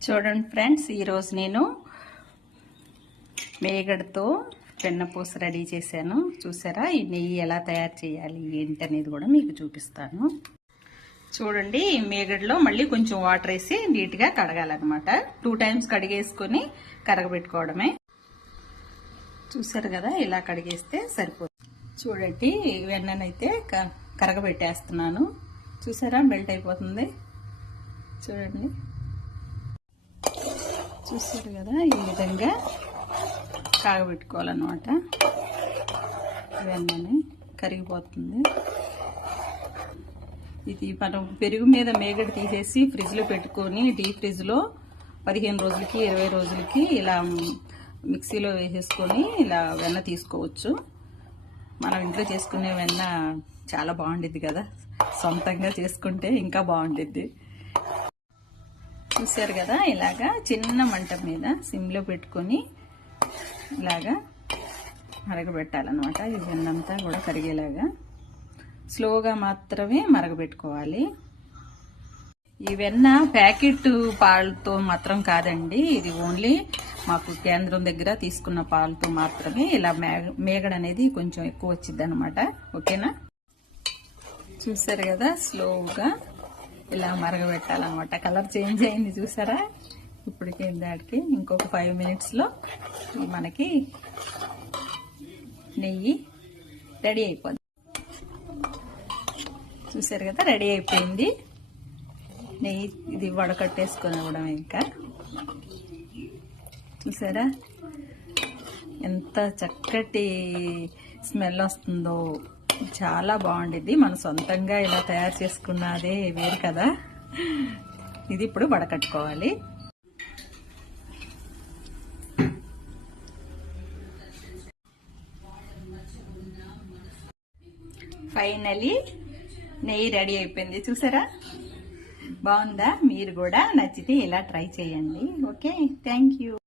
చూడండి ఫ్రెండ్స్ ఈరోజు నేను మేగడతో వెన్నపూస రెడీ చేశాను. చూసారా? ఈ నెయ్యి ఎలా తయారు చేయాలి ఏంటి అనేది కూడా మీకు చూపిస్తాను. చూడండి ఈ మేగడలో మళ్ళీ కొంచెం వాటర్ వేసి నీట్గా కడగాలన్నమాట. టూ టైమ్స్ కడిగేసుకొని కరగబెట్టుకోవడమే. చూసారు కదా? ఇలా కడిగేస్తే సరిపోతుంది చూడండి వెన్ననైతే క- కరగబెట్టేస్తున్నాను. చూసారా? మెల్ట్ అయిపోతుంది. చూడండి. చూసారు కదా ఈ విధంగా కాగబెట్టుకోవాలన్నమాట. వెన్నని కరిగిపోతుంది. ఇది మనం పెరుగు మీద మేగడ తీసేసి ఫ్రిడ్జ్లో పెట్టుకొని డీప్ ఫ్రిడ్జ్లో పదిహేను రోజులకి ఇరవై రోజులకి ఇలా మిక్సీలో వేసేసుకొని ఇలా వెన్న తీసుకోవచ్చు. మనం ఇంట్లో చేసుకునే వెన్న చాలా బాగుండిద్ది కదా. సొంతంగా చేసుకుంటే ఇంకా బాగుండిద్ది. చూసారు కదా ఇలాగా చిన్న మంట మీద సిమ్లో పెట్టుకొని ఇలాగా మరగబెట్టాలన్నమాట. ఈ వెన్నంతా కూడా కరిగేలాగా స్లోగా మాత్రమే మరగబెట్టుకోవాలి. ఈ వెన్న ప్యాకెట్ పాలతో మాత్రం కాదండి ఇది ఓన్లీ మాకు కేంద్రం దగ్గర తీసుకున్న పాలతో మాత్రమే ఇలా మేగడ అనేది కొంచెం ఎక్కువ వచ్చింది అనమాట ఓకేనా? చూసారు కదా స్లోగా ఇలా మరగబెట్టాలన్నమాట. కలర్ చేంజ్ అయింది చూసారా? ఇప్పటికే దాటికి ఇంకొక ఫైవ్ మినిట్స్లో మనకి నెయ్యి రెడీ అయిపోద్ది. చూసారు కదా రెడీ అయిపోయింది. నెయ్యి ఇది వడకట్టేసుకొని ఇవ్వడం ఇంకా. చూసారా? ఎంత చక్కటి స్మెల్ వస్తుందో. చాలా బాగుండిద్ది. మన సొంతంగా ఇలా తయారు చేసుకున్నదే వేరు కదా. ఇది ఇప్పుడు వడకట్టుకోవాలి. ఫైనలీ నెయ్యి రెడీ అయిపోయింది. చూసారా? బాగుందా? మీరు కూడా నచ్చితే ఇలా ట్రై చేయండి. ఓకే? Thank you